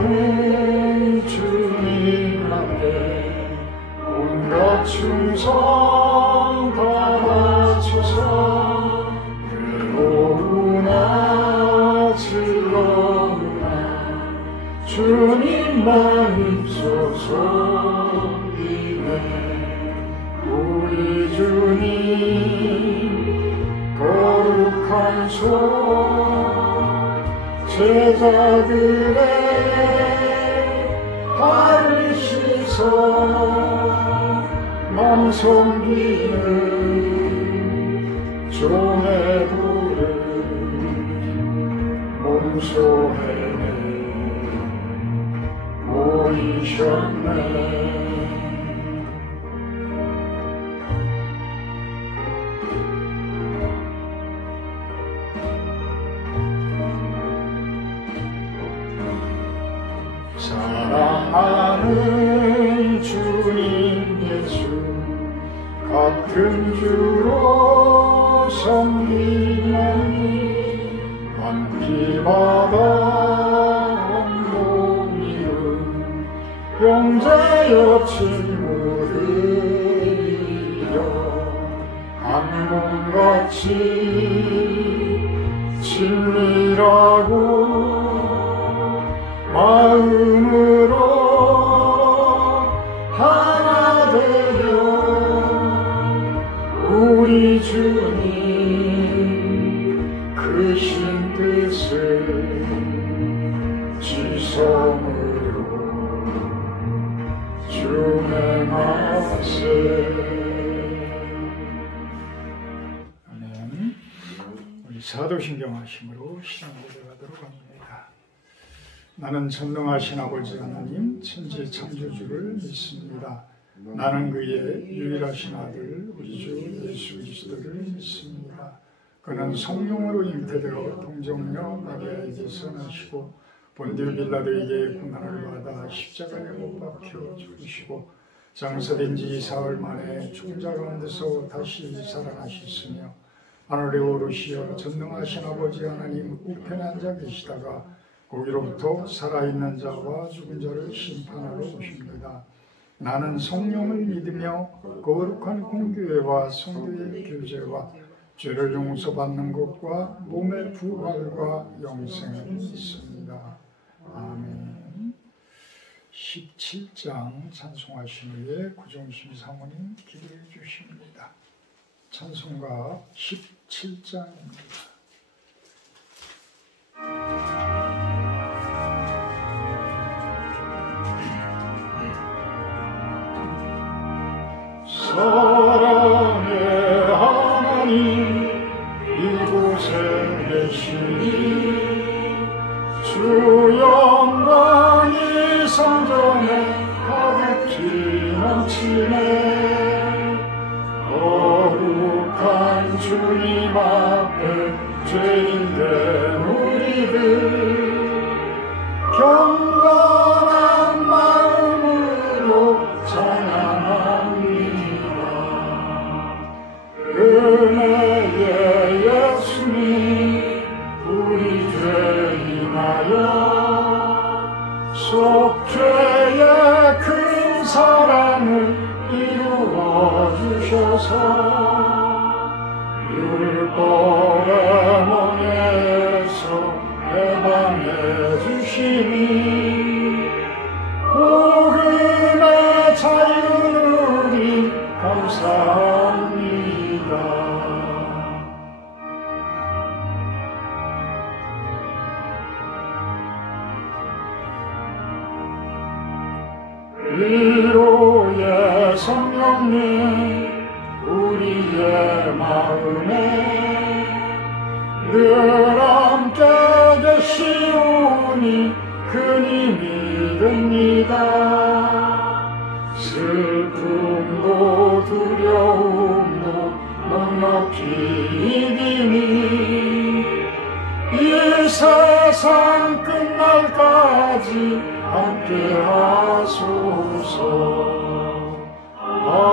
사랑하는 주님 앞에 온갖 충성 다 바쳐서 괴로우나 즐거우나 주님만 입소서이네. 우리 주님 거룩한 손 제자들의 발을 씻어 남 섬기는 종의 도를 몸소 해내 보이셨네. 사랑하는 주님 예수 같은 주로 섬기나니 만기마다 온몸이은 영자여 친구들이여 한 몸같이 친밀하고 마음으로 하나 되려 우리 주님 크신 뜻을 지성으로 준행하세. 아멘. 우리 사도신경 하심으로 신앙 고백하도록 합니다. 나는 전능하신 아버지 하나님 천지 창조주를 믿습니다. 나는 그의 유일하신 아들 우리 주 예수 그리스도를 믿습니다. 그는 성령으로 잉태되어 동정녀 마리아에게서 나시고 본디오 빌라도에게 고난을 받아 십자가에 못 박혀 죽으시고 장사된 지 사흘 만에 죽은 자 가운데서 다시 살아나셨으며 하늘에 오르시어 전능하신 아버지 하나님 우편에 앉아 계시다가 거기로부터 살아있는 자와 죽은 자를 심판하러 오십니다. 나는 성령을 믿으며 거룩한 공교회와 성도의 교제와 죄를 용서받는 것과 몸의 부활과 영생을 믿습니다. 아멘. 17장 찬송하신 후에 구종심 사모님 기도해 주십니다. 찬송가 17장입니다. 사랑의 하나님 이곳에 계시니 주 영광이 성전에 가득히 넘치네. 거룩한 주님 앞에 죄인된 우리들 경건한 마음으로 찬양합니다. 은혜의 예수님 우리 죄 인하여 속죄의 큰 사랑을 이루어 주셔서 율법의 멍에서 해방해 주시니 복음의 자유를 우리 감사합니다. 위로의 성령님 우리의 마음에 늘 함께 계시오니 그니 믿습니다. 슬픔도 두려움도 넉넉히 이기니 이 세상 끝날까지 함께 하소서. 아멘.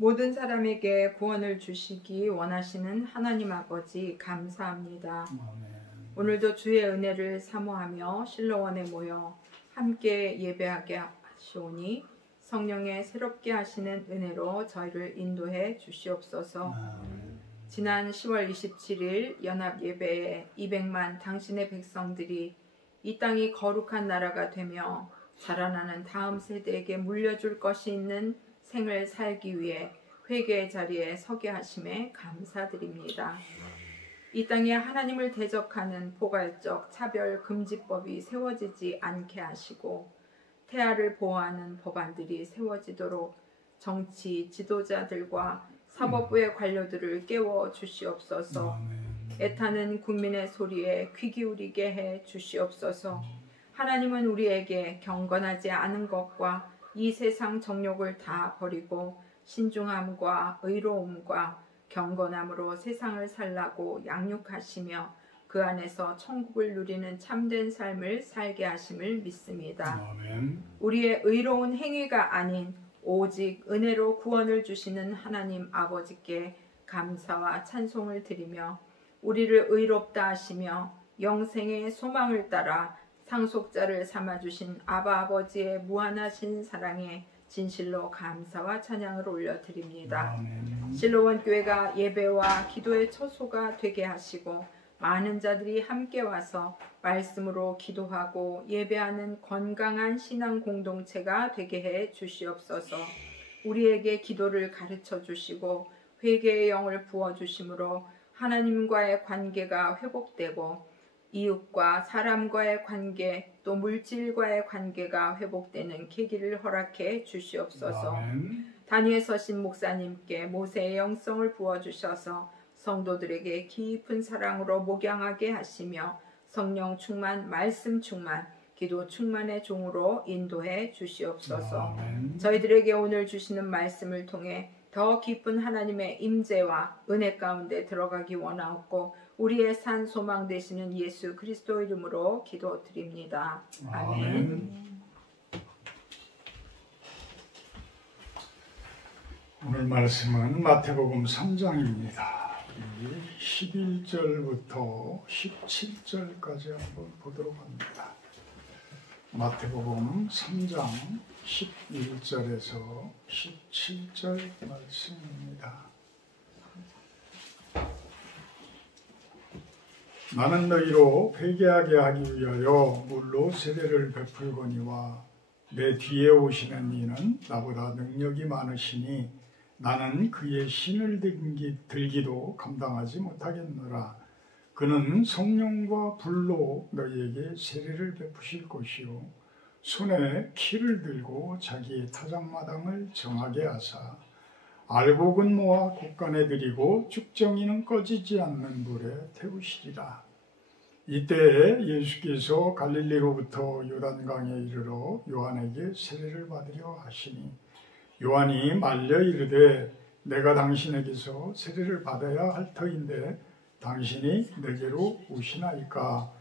모든 사람에게 구원을 주시기 원하시는 하나님 아버지 감사합니다. 오늘도 주의 은혜를 사모하며 실로원에 모여 함께 예배하게 하시오니 성령의 새롭게 하시는 은혜로 저희를 인도해 주시옵소서. 지난 10월 27일 연합 예배에 200만 당신의 백성들이 이 땅이 거룩한 나라가 되며 자라나는 다음 세대에게 물려줄 것이 있는 생을 살기 위해 회개의 자리에 서게 하심에 감사드립니다. 이 땅에 하나님을 대적하는 포괄적 차별 금지법이 세워지지 않게 하시고 태아를 보호하는 법안들이 세워지도록 정치 지도자들과 사법부의 관료들을 깨워 주시옵소서. 애타는 국민의 소리에 귀 기울이게 해 주시옵소서. 하나님은 우리에게 경건하지 않은 것과 이 세상 정욕을 다 버리고 신중함과 의로움과 경건함으로 세상을 살라고 양육하시며 그 안에서 천국을 누리는 참된 삶을 살게 하심을 믿습니다. 아멘. 우리의 의로운 행위가 아닌 오직 은혜로 구원을 주시는 하나님 아버지께 감사와 찬송을 드리며 우리를 의롭다 하시며 영생의 소망을 따라 상속자를 삼아주신 아바 아버지의 무한하신 사랑에 진실로 감사와 찬양을 올려드립니다. 실로원 교회가 예배와 기도의 처소가 되게 하시고 많은 자들이 함께 와서 말씀으로 기도하고 예배하는 건강한 신앙 공동체가 되게 해 주시옵소서. 우리에게 기도를 가르쳐 주시고 회개의 영을 부어 주심으로 하나님과의 관계가 회복되고 이웃과 사람과의 관계 또 물질과의 관계가 회복되는 계기를 허락해 주시옵소서. 단위에 서신 목사님께 모세의 영성을 부어주셔서 성도들에게 깊은 사랑으로 목양하게 하시며 성령 충만, 말씀 충만, 기도 충만의 종으로 인도해 주시옵소서. 저희들에게 오늘 주시는 말씀을 통해 더 깊은 하나님의 임재와 은혜 가운데 들어가기 원하옵고 우리의 산 소망 되시는 예수 그리스도 이름으로 기도드립니다. 아멘. 오늘 말씀은 마태복음 3장입니다. 11절부터 17절까지 한번 보도록 합니다. 마태복음 3장 11절에서 17절 말씀입니다. 나는 너희로 회개하게 하기 위하여 물로 세례를 베풀거니와 내 뒤에 오시는 이는 나보다 능력이 많으시니 나는 그의 신을 들기도 감당하지 못하겠노라. 그는 성령과 불로 너희에게 세례를 베푸실 것이요 손에 키를 들고 자기의 타작마당을 정하게 하사 알곡은 모아 곡간에 들이고 쭉정이는 꺼지지 않는 불에 태우시리라. 이때에 예수께서 갈릴리로부터 요단강에 이르러 요한에게 세례를 받으려 하시니 요한이 말려 이르되 내가 당신에게서 세례를 받아야 할 터인데 당신이 내게로 오시나이까.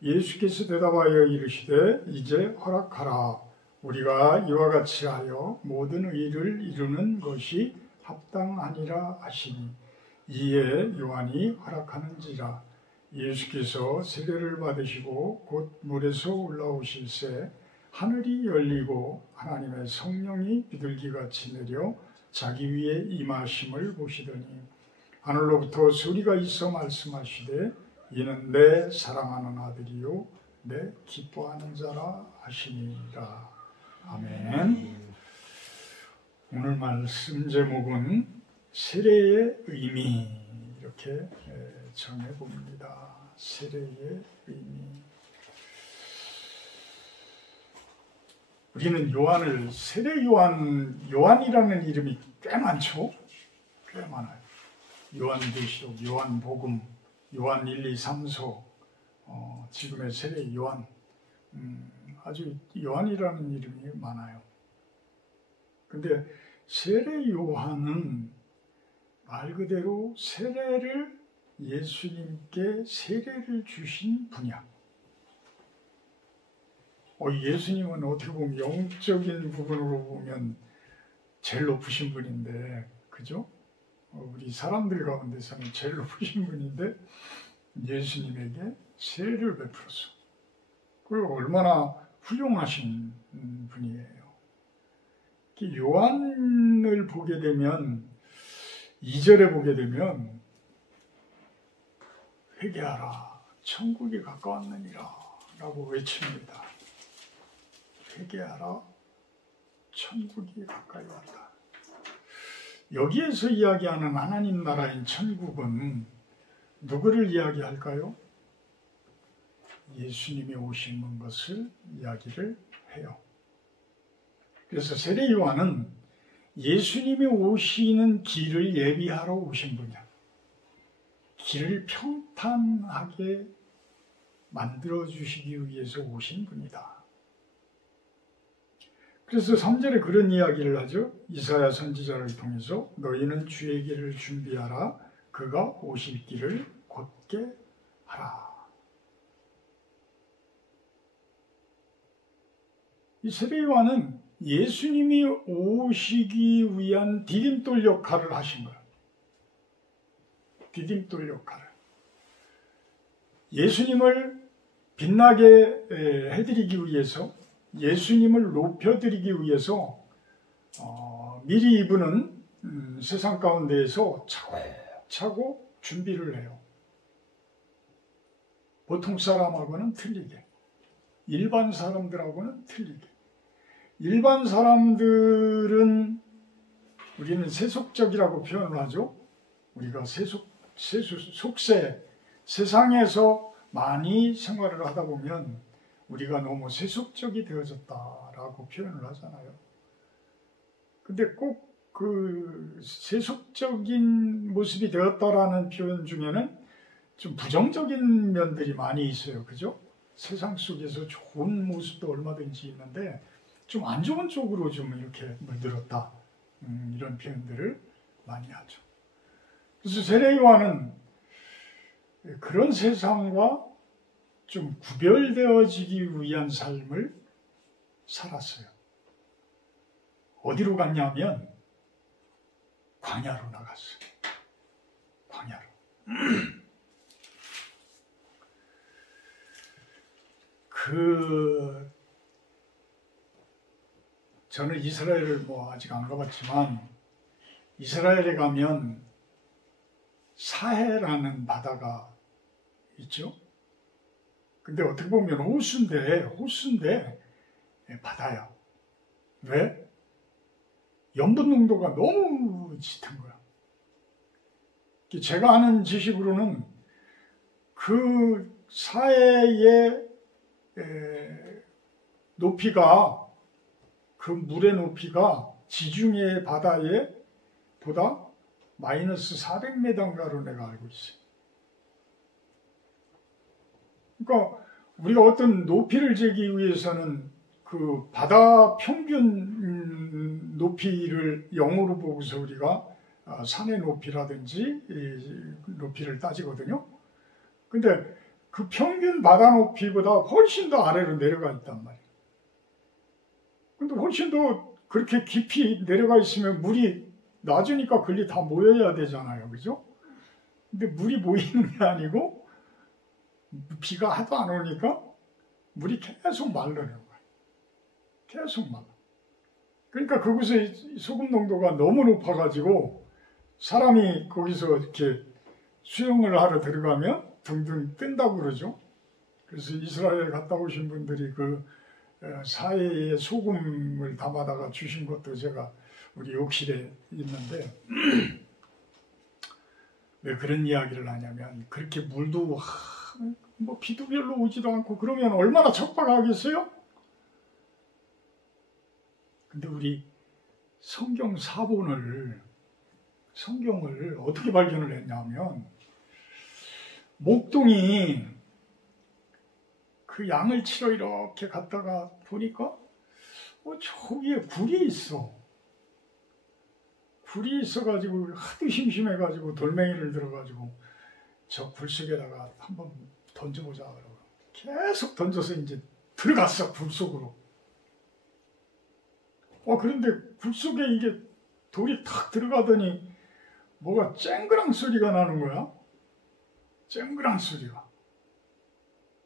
예수께서 대답하여 이르시되 이제 허락하라. 우리가 이와 같이 하여 모든 의를 이루는 것이 합당하니라 하시니 이에 요한이 허락하는지라. 예수께서 세례를 받으시고 곧 물에서 올라오실새 하늘이 열리고 하나님의 성령이 비둘기같이 내려 자기 위에 임하심을 보시더니 하늘로부터 소리가 있어 말씀하시되 이는 내 사랑하는 아들이요 내 기뻐하는 자라 하시니라. 아멘. 오늘 말씀 제목은 세례의 의미 이렇게 정해봅니다. 세례의 의미. 우리는 요한을 세례 요한이라는 이름이 꽤 많죠? 꽤 많아요. 요한계시록, 요한복음, 요한 1, 2, 3서, 지금의 세례 요한, 아주 요한이라는 이름이 많아요. 근데 세례 요한은 말 그대로 세례를 예수님께 세례를 주신 분이야. 예수님은 어떻게 보면 영적인 부분으로 보면 제일 높으신 분인데 그죠? 우리 사람들 가운데서는 제일 높으신 분인데 예수님에게 세례를 베풀었어. 그리고 얼마나 훌륭하신 분이에요. 요한을 보게 되면 2절에 보게 되면 회개하라 천국이 가까웠느니라 라고 외칩니다. 회개하라 천국이 가까이 왔다. 여기에서 이야기하는 하나님 나라인 천국은 누구를 이야기할까요? 예수님이 오시는 것을 이야기를 해요. 그래서 세례 요한은 예수님이 오시는 길을 예비하러 오신 분이야. 길을 평탄하게 만들어주시기 위해서 오신 분이다. 그래서 3절에 그런 이야기를 하죠. 이사야 선지자를 통해서 너희는 주의 길을 준비하라. 그가 오실 길을 곧게 하라. 이 세례 요한은 예수님이 오시기 위한 디딤돌 역할을 하신 거예요. 디딤돌 역할을. 예수님을 빛나게 해드리기 위해서, 예수님을 높여드리기 위해서 미리 이분은 세상 가운데에서 차곡차곡 준비를 해요. 보통 사람하고는 틀리게, 일반 사람들하고는 틀리게. 일반 사람들은 우리는 세속적이라고 표현을 하죠. 우리가 속세, 세상에서 많이 생활을 하다 보면 우리가 너무 세속적이 되어졌다라고 표현을 하잖아요. 근데 꼭 그 세속적인 모습이 되었다라는 표현 중에는 좀 부정적인 면들이 많이 있어요. 그죠? 세상 속에서 좋은 모습도 얼마든지 있는데 좀 안 좋은 쪽으로 좀 이렇게 물들었다. 이런 표현들을 많이 하죠. 그래서 세례 요한은 그런 세상과 좀 구별되어지기 위한 삶을 살았어요. 어디로 갔냐면 광야로 나갔어요. 광야로. 저는 이스라엘을 아직 안 가봤지만 이스라엘에 가면 사해라는 바다가 있죠. 근데 어떻게 보면 호수인데 바다야. 왜? 염분 농도가 너무 짙은 거야. 제가 아는 지식으로는 그 사해의 높이가, 그 물의 높이가 지중해 바다에 보다 마이너스 400m인가로 내가 알고 있어요. 그러니까 우리가 어떤 높이를 재기 위해서는 그 바다 평균 높이를 0으로 보고서 우리가 산의 높이라든지 높이를 따지거든요. 근데 그 평균 바다 높이보다 훨씬 더 아래로 내려가 있단 말이에요. 근데 훨씬 더 그렇게 깊이 내려가 있으면 물이 낮으니까 거기 다 모여야 되잖아요. 그죠? 근데 물이 모이는 게 아니고 비가 하도 안 오니까 물이 계속 마르는 거예요. 계속 말라. 그러니까 그곳에 소금 농도가 너무 높아가지고 사람이 거기서 이렇게 수영을 하러 들어가면 둥둥 뜬다고 그러죠. 그래서 이스라엘 갔다 오신 분들이 그 사해에 소금을 담아다가 주신 것도 제가 우리 욕실에 있는데 왜 그런 이야기를 하냐면 그렇게 물도 비도 별로 오지도 않고 그러면 얼마나 척박하겠어요? 근데 우리 성경을 어떻게 발견을 했냐면 목동이 그 양을 치러 이렇게 갔다가 보니까 저기에 굴이 있어. 굴이 있어가지고 하도 심심해가지고 돌멩이를 들어가지고 저 굴 속에다가 한번 던져보자 그러고 계속 던져서 이제 들어갔어. 굴 속으로. 그런데 굴 속에 이게 돌이 탁 들어가더니 뭐가 쨍그랑 소리가 나는 거야. 쨍그랑 소리가.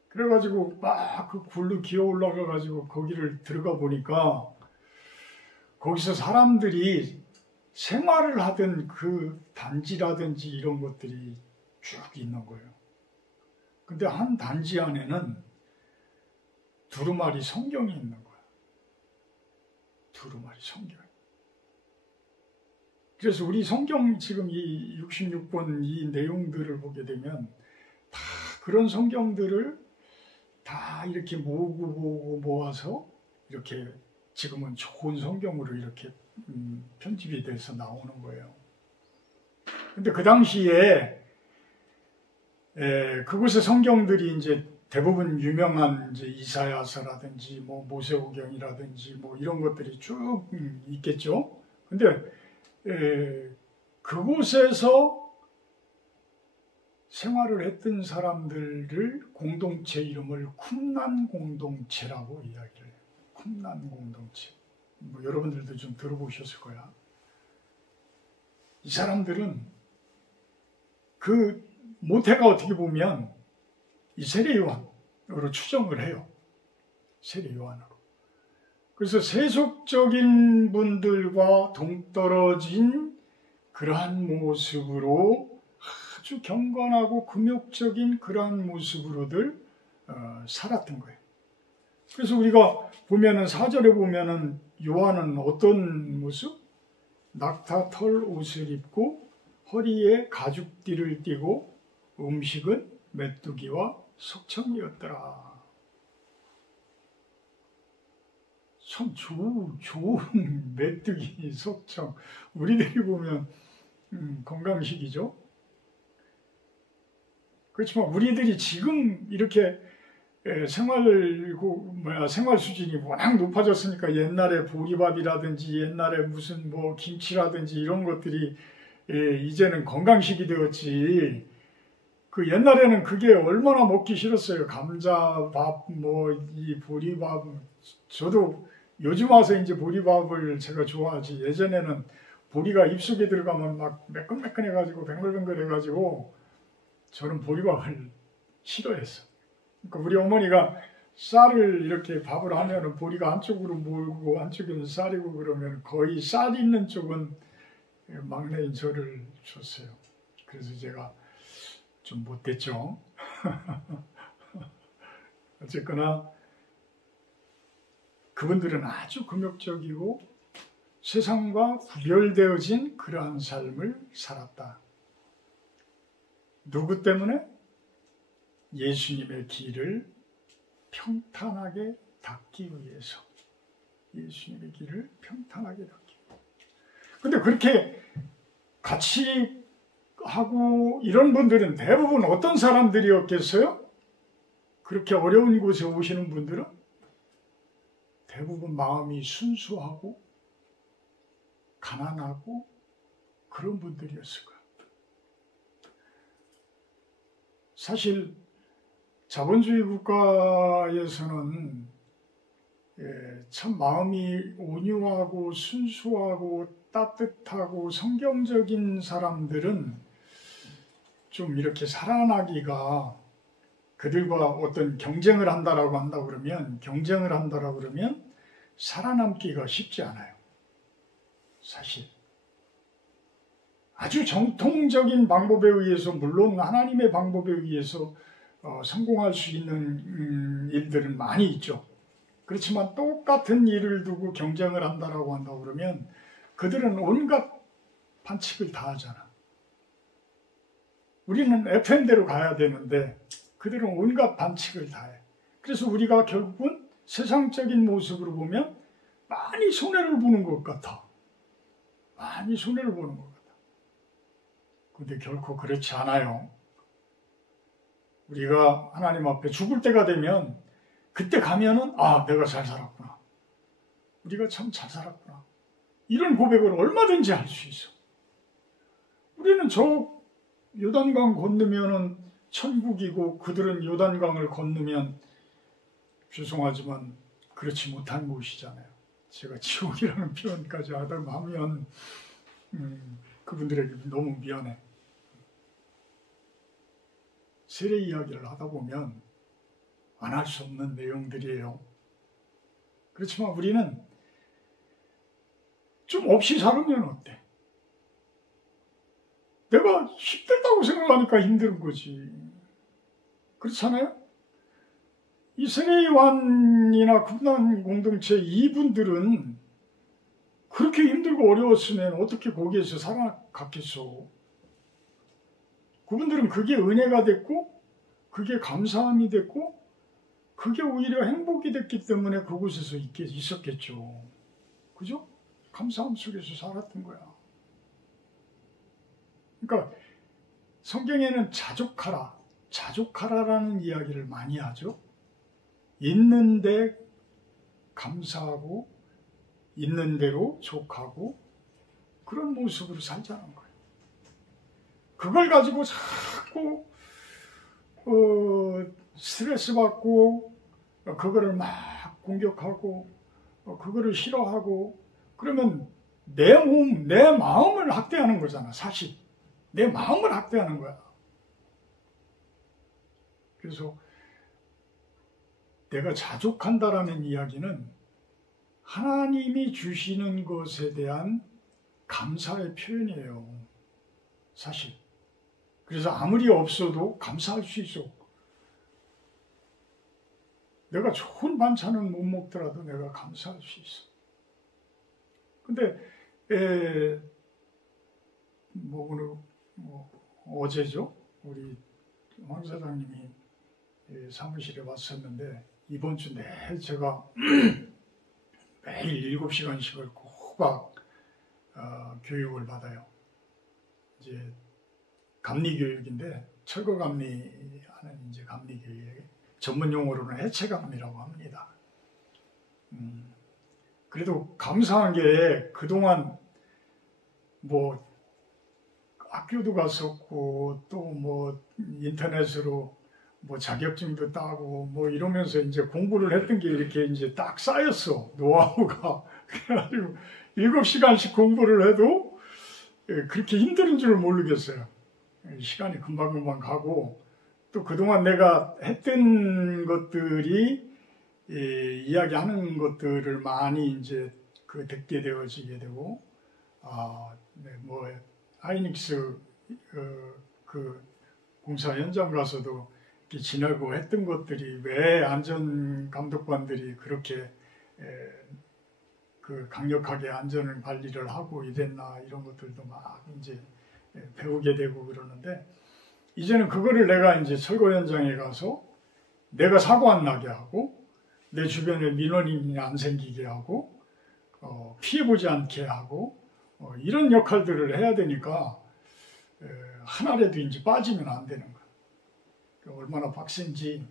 그래가지고 막 그 굴로 기어 올라가가지고 거기를 들어가 보니까 거기서 사람들이 생활을 하던 그 단지라든지 이런 것들이 쭉 있는 거예요. 근데 한 단지 안에는 두루마리 성경이 있는 거야. 두루마리 성경. 그래서 우리 성경 지금 이 66권 이 내용들을 보게 되면 다 그런 성경들을 다 이렇게 모아서 이렇게 지금은 좋은 성경으로 이렇게 편집이 돼서 나오는 거예요. 근데 그 당시에 그곳의 성경들이 이제 대부분 유명한 이제 이사야서라든지 뭐 모세오경이라든지 뭐 이런 것들이 쭉 있겠죠. 근데 그곳에서 생활을 했던 사람들을 공동체 이름을 쿰난 공동체라고 이야기를 해요. 쿰난 공동체. 뭐 여러분들도 좀 들어보셨을 거야. 이 사람들은 그 모태가 어떻게 보면 이 세례 요한으로 추정을 해요. 세례 요한으로. 그래서 세속적인 분들과 동떨어진 그러한 모습으로 아주 경건하고 금욕적인 그러한 모습으로들 살았던 거예요. 그래서 우리가 보면은 4절에 보면은 요한은 어떤 모습? 낙타 털 옷을 입고 허리에 가죽띠를 띠고 음식은 메뚜기와 석청이었더라. 참 좋은 메뚜기, 석청. 우리들이 보면 건강식이죠. 그렇지만 우리들이 지금 이렇게 생활 수준이 워낙 높아졌으니까 옛날에 보리밥이라든지 옛날에 무슨 뭐 김치라든지 이런 것들이 이제는 건강식이 되었지. 그 옛날에는 그게 얼마나 먹기 싫었어요. 감자밥, 뭐 이 보리밥. 저도 요즘 와서 이제 보리밥을 제가 좋아하지. 예전에는 보리가 입속에 들어가면 막 매끈매끈해가지고 뱅글뱅글해가지고 저는 보리밥을 싫어했어. 그러니까 우리 어머니가 쌀을 이렇게 밥을 하면은 보리가 한쪽으로 몰고 한쪽에는 쌀이고 그러면 거의 쌀 있는 쪽은 막내인 저를 줬어요. 그래서 제가 좀 못됐죠. 어쨌거나 그분들은 아주 금욕적이고 세상과 구별되어진 그러한 삶을 살았다. 누구 때문에? 예수님의 길을 평탄하게 닦기 위해서. 예수님의 길을 평탄하게 닦기 위해서. 근데 그렇게 같이 하고 이런 분들은 대부분 어떤 사람들이었겠어요? 그렇게 어려운 곳에 오시는 분들은 대부분 마음이 순수하고 가난하고 그런 분들이었을 거예요. 사실 자본주의 국가에서는 참 마음이 온유하고 순수하고 따뜻하고 성경적인 사람들은 좀 이렇게 살아나기가 그들과 어떤 경쟁을 한다고 그러면 살아남기가 쉽지 않아요. 사실 아주 정통적인 방법에 의해서 물론 하나님의 방법에 의해서 성공할 수 있는 일들은 많이 있죠. 그렇지만 똑같은 일을 두고 경쟁을 한다고 그러면 그들은 온갖 반칙을 다 하잖아. 우리는 FM대로 가야 되는데 그들은 온갖 반칙을 다 해. 그래서 우리가 결국은 세상적인 모습으로 보면 많이 손해를 보는 것 같아. 많이 손해를 보는 것 같아. 근데 결코 그렇지 않아요. 우리가 하나님 앞에 죽을 때가 되면 그때 가면은 내가 잘 살았구나. 우리가 참 잘 살았구나. 이런 고백을 얼마든지 할 수 있어. 우리는 저 요단강 건너면은 천국이고 그들은 요단강을 건너면 죄송하지만 그렇지 못한 곳이잖아요. 제가 지옥이라는 표현까지 하다 하면 그분들에게 너무 미안해. 세례 이야기를 하다 보면 안 할 수 없는 내용들이에요. 그렇지만 우리는 좀 없이 살으면 어때? 내가 힘들다고 생각하니까 힘든 거지. 그렇잖아요? 이 세례요한이나 구단 공동체 이분들은 그렇게 힘들고 어려웠으면 어떻게 거기에서 살아갔겠어? 그분들은 그게 은혜가 됐고 그게 감사함이 됐고 그게 오히려 행복이 됐기 때문에 그곳에서 있었겠죠. 그죠? 감사함 속에서 살았던 거야. 그러니까 성경에는 자족하라라는 이야기를 많이 하죠. 있는데 감사하고 있는 대로 족하고 그런 모습으로 살자는 거예요. 그걸 가지고 자꾸 스트레스 받고 그거를 막 공격하고 그거를 싫어하고 그러면 내 마음을 학대하는 거잖아. 사실 내 마음을 학대하는 거야. 그래서 내가 자족한다라는 이야기는 하나님이 주시는 것에 대한 감사의 표현이에요. 사실. 그래서 아무리 없어도 감사할 수 있어. 내가 좋은 반찬은 못 먹더라도 내가 감사할 수 있어. 근데 오늘 어제죠? 우리 황 사장님이 사무실에 왔었는데 이번 주 내내 제가 매일 7시간씩을 꼬박 교육을 받아요. 이제 감리교육인데 철거감리하는 이제 감리교육, 전문 용어로는 해체감리라고 합니다. 그래도 감사한 게 그동안 뭐 학교도 갔었고 또 인터넷으로 자격증도 따고 이러면서 이제 공부를 했던 게 이렇게 이제 딱 쌓였어. 노하우가. 그래가지고 7시간씩 공부를 해도 그렇게 힘든 줄 모르겠어요. 시간이 금방금방 가고 또 그동안 내가 했던 것들이 이야기하는 것들을 많이 이제 듣게 되어지게 되고 하이닉스 그 공사 현장 가서도 이렇게 지나고 했던 것들이 왜 안전감독관들이 그렇게 강력하게 안전 관리를 하고 이랬나 이런 것들도 막 이제 배우게 되고 그러는데 이제는 그거를 내가 이제 철거 현장에 가서 내가 사고 안 나게 하고 내 주변에 민원인이 안 생기게 하고 피해보지 않게 하고 이런 역할들을 해야 되니까 하나라도 이제 빠지면 안 되는 거야. 얼마나 빡센지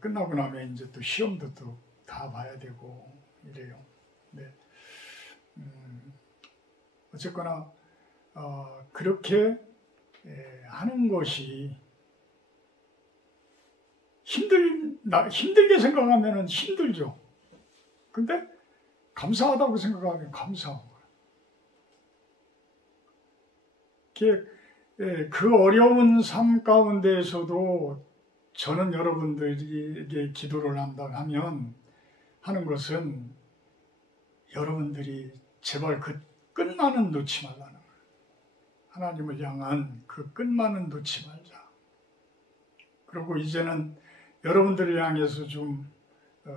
끝나고 나면 이제 또 시험도 또 다 봐야 되고 이래요. 네. 어쨌거나 그렇게 하는 것이 힘들게 생각하면 힘들죠. 근데 감사하다고 생각하면 감사한 거예요. 그 어려운 삶 가운데에서도 저는 여러분들에게 기도를 한다면 하는 것은 여러분들이 제발 그 끝만은 놓지 말라는 거예요. 하나님을 향한 그 끝만은 놓지 말자. 그리고 이제는 여러분들을 향해서 좀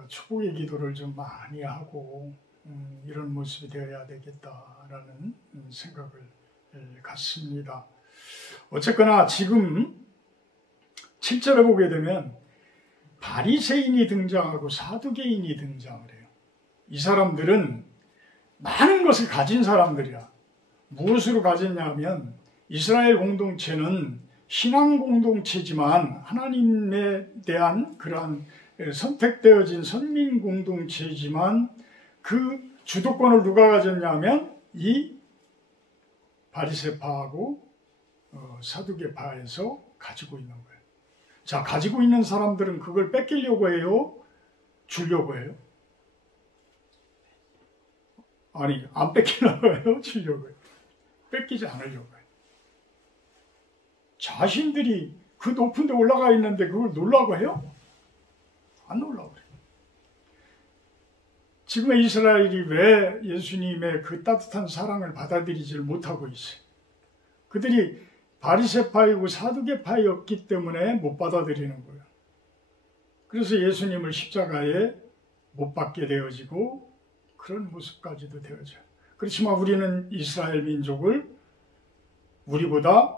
축복의 기도를 좀 많이 하고 이런 모습이 되어야 되겠다라는 생각을 갖습니다. 어쨌거나 지금 7절에 보게 되면 바리새인이 등장하고 사두개인이 등장을 해요. 이 사람들은 많은 것을 가진 사람들이야. 무엇으로 가졌냐면 이스라엘 공동체는 신앙 공동체지만 하나님에 대한 그러한 선택되어진 선민 공동체지만 그 주도권을 누가 가졌냐면 이 바리새파하고 사두개파에서 가지고 있는 거예요. 자, 가지고 있는 사람들은 그걸 뺏기려고 해요? 주려고 해요? 아니, 안 뺏기려고 해요? 주려고 해요? 뺏기지 않으려고 해요. 자신들이 그 높은 데 올라가 있는데 그걸 놀라고 해요? 안 놀라고 그래요. 지금의 이스라엘이 왜 예수님의 그 따뜻한 사랑을 받아들이지를 못하고 있어요? 그들이 바리새파이고 사두개파이였기 때문에 못 받아들이는 거예요. 그래서 예수님을 십자가에 못 박게 되어지고 그런 모습까지도 되어져요. 그렇지만 우리는 이스라엘 민족을 우리보다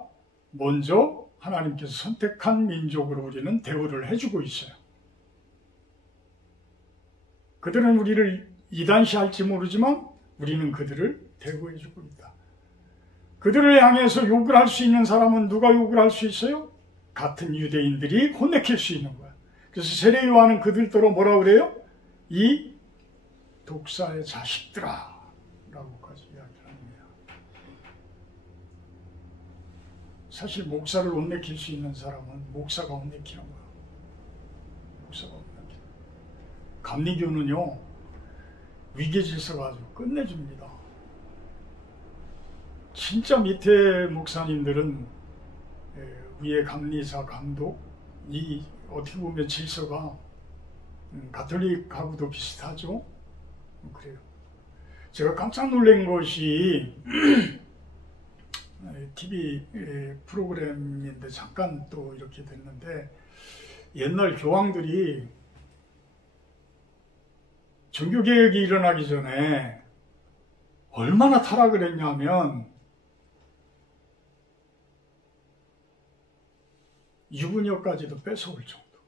먼저 하나님께서 선택한 민족으로 우리는 대우를 해주고 있어요. 그들은 우리를 이단시할지 모르지만 우리는 그들을 대우해주고 있다. 그들을 향해서 욕을 할 수 있는 사람은 누가 욕을 할 수 있어요? 같은 유대인들이 혼내킬 수 있는 거야. 그래서 세례 요한은 그들더러 뭐라 그래요? 이 독사의 자식들아 라고까지 이야기를 합니다. 사실 목사를 혼내킬 수 있는 사람은 목사가 혼내키는 거야. 목사가 혼내키는 거야. 감리교는요, 위계질서가 아주 끝내줍니다. 진짜 밑에 목사님들은 위에 감리사, 감독, 이 어떻게 보면 질서가 가톨릭하고도 비슷하죠. 그래요. 제가 깜짝 놀란 것이 TV 프로그램인데 잠깐 또 이렇게 됐는데, 옛날 교황들이 종교개혁이 일어나기 전에 얼마나 타락을 했냐면 유부녀까지도 뺏어올 정도.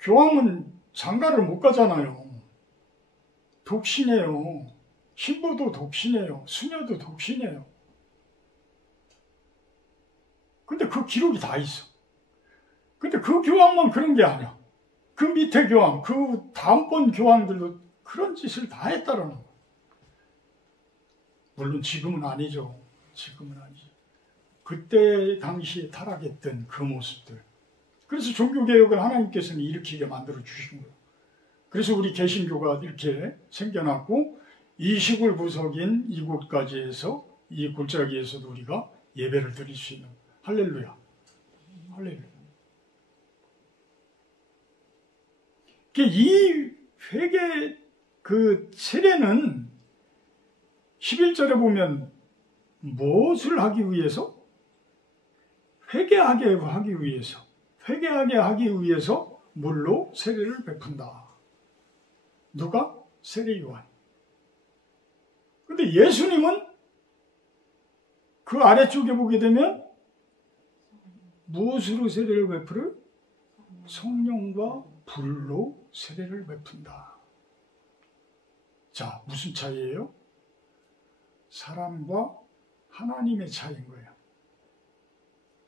교황은 장가를 못 가잖아요. 독신해요. 신부도 독신해요. 수녀도 독신해요. 근데 그 기록이 다 있어. 근데 그 교황만 그런 게 아니야. 그 밑에 교황, 그 다음번 교황들도 그런 짓을 다 했다라는 거야. 물론 지금은 아니죠. 지금은 아니죠. 그때 당시에 타락했던 그 모습들. 그래서 종교개혁을 하나님께서는 일으키게 만들어 주신 거예요. 그래서 우리 개신교가 이렇게 생겨났고, 이 시골 구석인 이곳까지 해서 이 골짜기에서도 우리가 예배를 드릴 수 있는, 할렐루야. 할렐루야. 이 회개 그 세례는 11절에 보면 무엇을 하기 위해서? 회개하게 하기 위해서. 회개하게 하기 위해서 물로 세례를 베푼다. 누가? 세례 요한. 근데 예수님은 그 아래쪽에 보게 되면 무엇으로 세례를 베풀어요? 성령과 불로 세례를 베푼다. 자, 무슨 차이예요? 사람과 하나님의 차이인 거예요.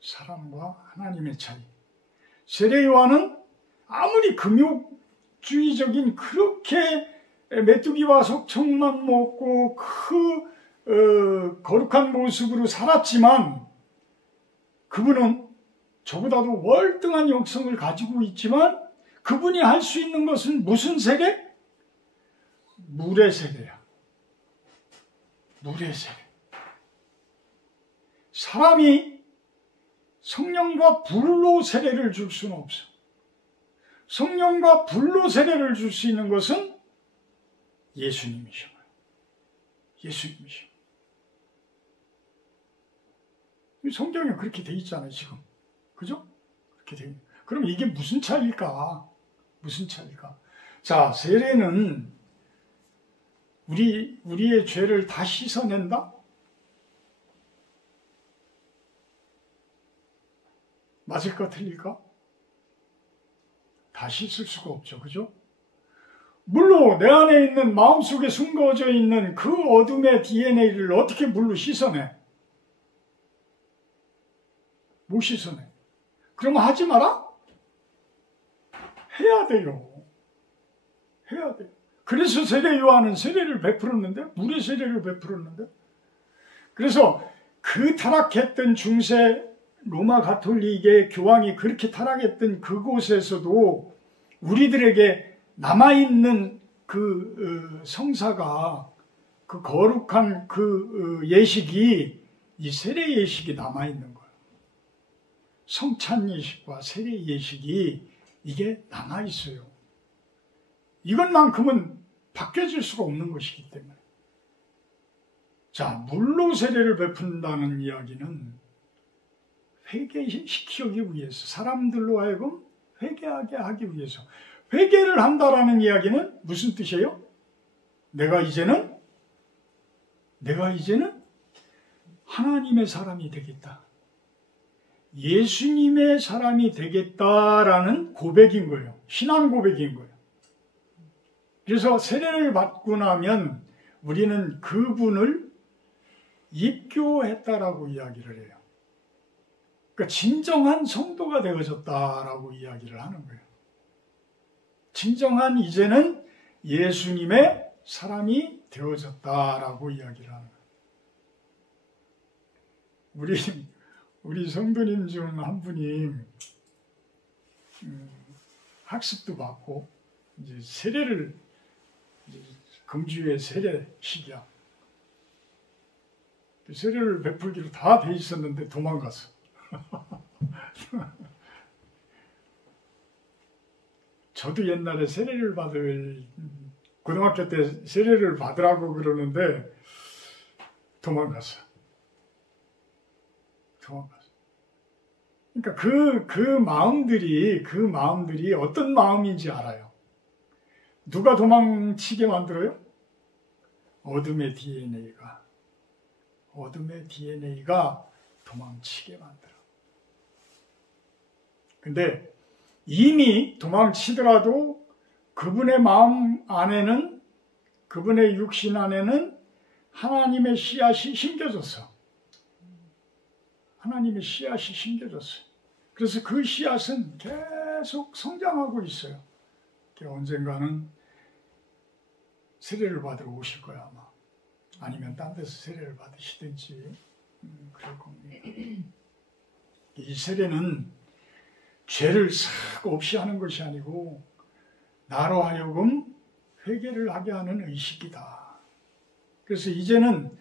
사람과 하나님의 차이. 세례 요한은 아무리 금욕주의적인 그렇게 메뚜기와 석청만 먹고 거룩한 모습으로 살았지만, 그분은 저보다도 월등한 영성을 가지고 있지만 그분이 할 수 있는 것은 무슨 세례? 물의 세례야. 물의 세례. 사람이 성령과 불로 세례를 줄 수는 없어. 성령과 불로 세례를 줄 수 있는 것은 예수님이셔. 예수님이셔. 성경에 그렇게 돼 있잖아요, 지금. 그죠? 그렇게 돼 있는. 그럼 이게 무슨 차이일까? 무슨 차이일까? 자, 세례는 우리의 죄를 다 씻어낸다? 맞을까, 틀릴까? 다 씻을 수가 없죠, 그죠? 물로 내 안에 있는, 마음속에 숨겨져 있는 그 어둠의 DNA를 어떻게 물로 씻어내? 못 씻어내. 그러면 하지 마라? 해야 돼요. 해야 돼요. 그래서 세례 요한은 세례를 베풀었는데, 물의 세례를 베풀었는데, 그래서 그 타락했던 중세 로마 가톨릭의 교황이 그렇게 타락했던 그곳에서도 우리들에게 남아있는 그 성사가 그 거룩한 그 예식이 이 세례 예식이 남아있는 거예요. 성찬 예식과 세례 예식이 이게 남아있어요. 이것만큼은 바뀌어질 수가 없는 것이기 때문에. 자, 물로 세례를 베푼다는 이야기는 회개시키기 위해서, 사람들로 하여금 회개하게 하기 위해서. 회개를 한다라는 이야기는 무슨 뜻이에요? 내가 이제는 하나님의 사람이 되겠다. 예수님의 사람이 되겠다라는 고백인 거예요. 신앙 고백인 거예요. 그래서 세례를 받고 나면 우리는 그분을 입교했다라고 이야기를 해요. 그러니까 진정한 성도가 되어졌다라고 이야기를 하는 거예요. 진정한 이제는 예수님의 사람이 되어졌다라고 이야기를 하는 거예요. 우리 성도님 중 한 분이 학습도 받고 이제 세례를 금주의 세례식이야. 세례를 베풀기로 다 돼 있었는데 도망갔어. 저도 옛날에 세례를 고등학교 때 세례를 받으라고 그러는데 도망갔어. 그러니까 그 마음들이 어떤 마음인지 알아요. 누가 도망치게 만들어요? 어둠의 DNA가 도망치게 만들어. 근데 이미 도망치더라도 그분의 마음 안에는, 그분의 육신 안에는 하나님의 씨앗이 심겨졌어. 하나님의 씨앗이 심겨졌어요. 그래서 그 씨앗은 계속 성장하고 있어요. 언젠가는 세례를 받으러 오실 거야, 아마. 아니면 딴 데서 세례를 받으시든지 그럴 겁니다. 이 세례는 죄를 싹 없이 하는 것이 아니고 나로 하여금 회개를 하게 하는 의식이다. 그래서 이제는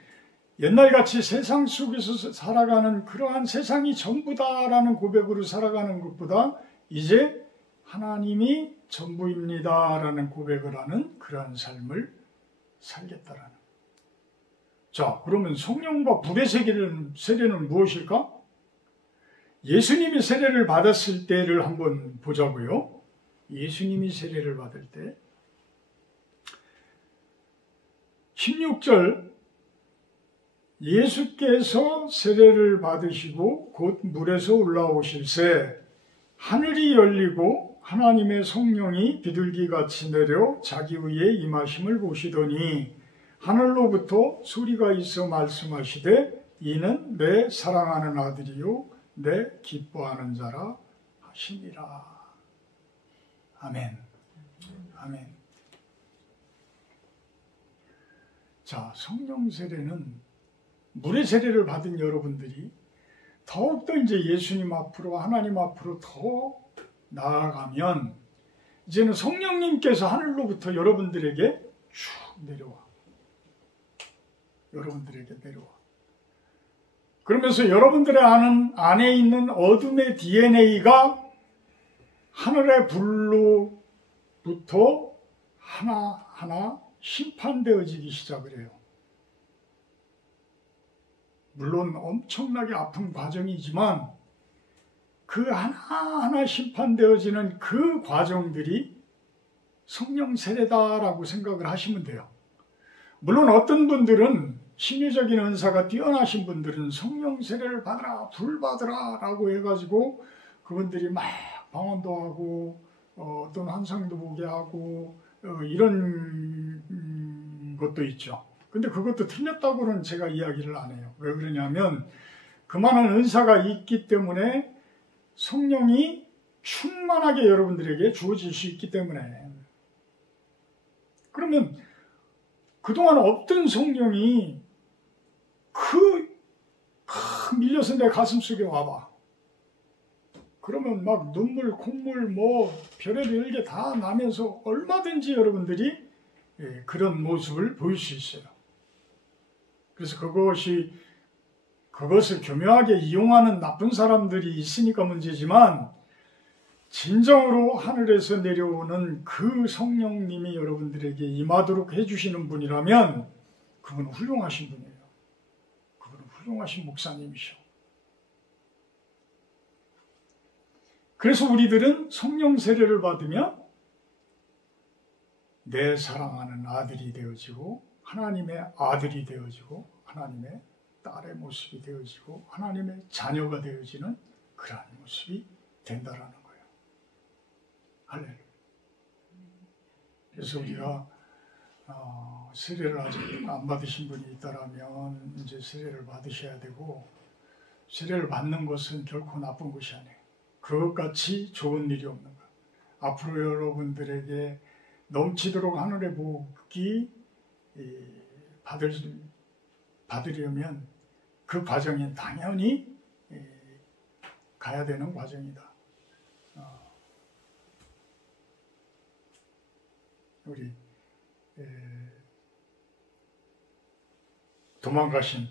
옛날같이 세상 속에서 살아가는 그러한 세상이 전부다라는 고백으로 살아가는 것보다 이제 하나님이 전부입니다라는 고백을 하는 그러한 삶을 살겠다라는. 자, 그러면 성령과 불의 세례는 무엇일까? 예수님이 세례를 받았을 때를 한번 보자고요. 예수님이 세례를 받을 때 16절 예수께서 세례를 받으시고 곧 물에서 올라오실새 하늘이 열리고 하나님의 성령이 비둘기같이 내려 자기 위에 임하심을 보시더니 하늘로부터 소리가 있어 말씀하시되 이는 내 사랑하는 아들이요 내 기뻐하는 자라 하시니라. 아멘. 아멘. 자, 성령 세례는 물의 세례를 받은 여러분들이 더욱더 이제 예수님 앞으로 하나님 앞으로 더 나아가면 이제는 성령님께서 하늘로부터 여러분들에게 쭉 내려와. 그러면서 여러분들의 안에 있는 어둠의 DNA가 하늘의 불로부터 하나하나 심판되어지기 시작을 해요. 물론 엄청나게 아픈 과정이지만 그 하나하나 심판되어지는 그 과정들이 성령 세례다라고 생각을 하시면 돼요. 물론 어떤 분들은 심리적인 은사가 뛰어나신 분들은 성령 세례를 받으라, 불 받으라 라고 해가지고 그분들이 막 방언도 하고 어떤 환상도 보게 하고 이런 것도 있죠. 근데 그것도 틀렸다고는 제가 이야기를 안 해요. 왜 그러냐면 그만한 은사가 있기 때문에 성령이 충만하게 여러분들에게 주어질 수 있기 때문에. 그러면 그동안 없던 성령이 밀려서 내 가슴 속에 와봐. 그러면 막 눈물, 콧물, 별의별 게 다 나면서 얼마든지 여러분들이 그런 모습을 보일 수 있어요. 그래서 그것을 교묘하게 이용하는 나쁜 사람들이 있으니까 문제지만, 진정으로 하늘에서 내려오는 그 성령님이 여러분들에게 임하도록 해주시는 분이라면 그분은 훌륭하신 분이에요. 그분은 훌륭하신 목사님이셔. 그래서 우리들은 성령 세례를 받으면 내 사랑하는 아들이 되어지고, 하나님의 아들이 되어지고, 하나님의 딸의 모습이 되어지고, 하나님의 자녀가 되어지는 그러한 모습이 된다라는 거예요. 할렐루야. 그래서 우리가 세례를 아직 안 받으신 분이 있다라면 이제 세례를 받으셔야 되고, 세례를 받는 것은 결코 나쁜 것이 아니에요. 그것같이 좋은 일이 없는 거예요. 앞으로 여러분들에게 넘치도록 하늘의 복이 받으려면 그 과정은 당연히 가야 되는 과정이다. 우리 도망가신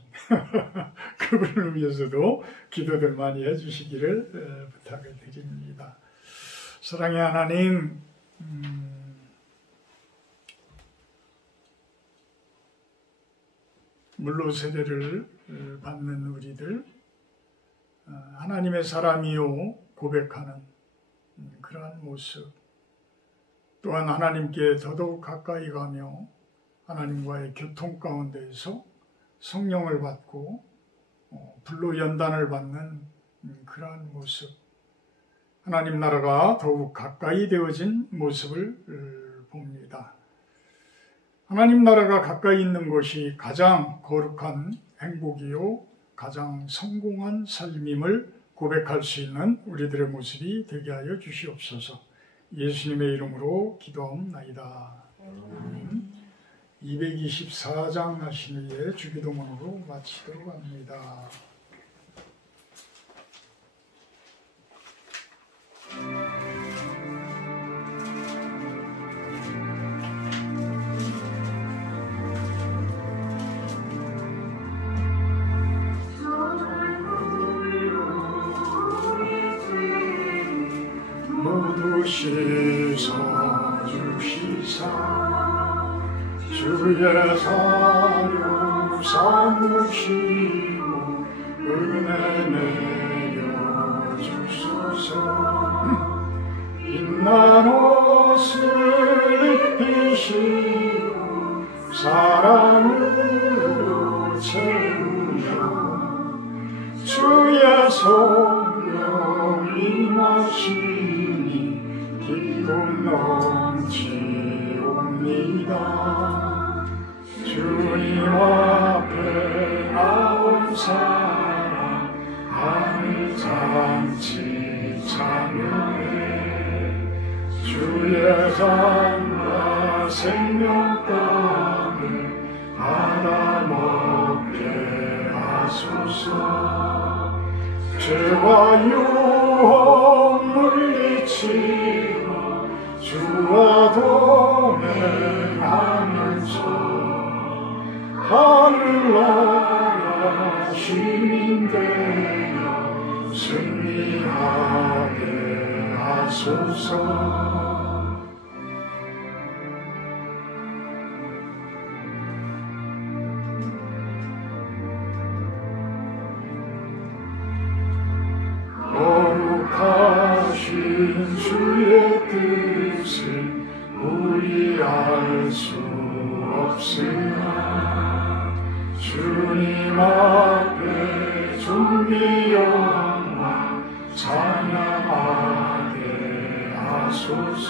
그분을 위해서도 기도들 많이 해주시기를 부탁을 드립니다. 사랑의 하나님, 물로 세례를 받는 우리들, 하나님의 사람이요 고백하는 그러한 모습, 또한 하나님께 더더욱 가까이 가며 하나님과의 교통 가운데에서 성령을 받고 불로 연단을 받는 그러한 모습, 하나님 나라가 더욱 가까이 되어진 모습을 봅니다. 하나님 나라가 가까이 있는 것이 가장 거룩한 행복이요 가장 성공한 삶임을 고백할 수 있는 우리들의 모습이 되게 하여 주시옵소서. 예수님의 이름으로 기도합나이다. 224장 하신 후에 주기도문으로 마치도록 합니다. 모두 씻어주시사 주의 사료 삼으시고 은혜 내려주소서. 빛난 옷을 입히시고 사랑으로 채우며 주의 성령 임하시니 기쁨 넘치옵니다. 주님 앞에 나온 사람 하늘 잔치 참여해 주의 산과 생명감을 받아 먹게 하소서. 죄와 유혹 물리치고 주와 동행하면서 하늘나라 시민 되어 승리하게 하소서. 거룩하신 주의 뜻을 우리 알 수 없으나 주님 앞에 존귀 영광 찬양하게 하소서.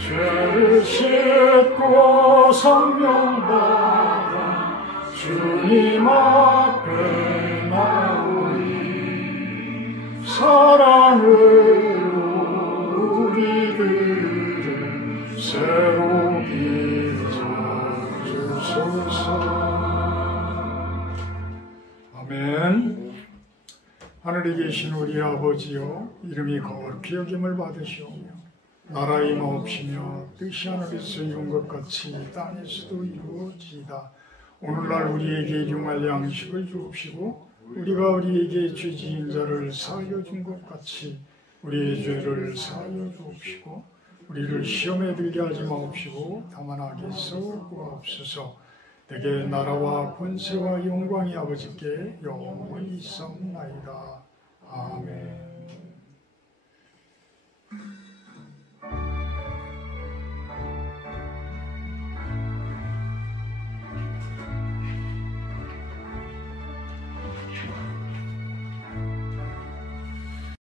죄를 씻고 성령 받아 주님 앞에 나오니 사랑으로 우리들을 새롭게 아멘. 하늘에 계신 우리 아버지여, 이름이 거룩히 여김을 받으시오며 나라 임하옵시며 뜻이 하늘에서 이룬 것 같이 땅에서도 이루어지이다. 오늘날 우리에게 일용할 양식을 주옵시고 우리가 우리에게 죄 지은 자를 사하여 준 것 같이 우리의 죄를 사하여 주옵시고 우리를 시험에 들게 하지 마옵시고 다만 악에서 구하옵소서. 내게 나라와 권세와 영광이 아버지께 영원히 있사옵나이다. 아멘.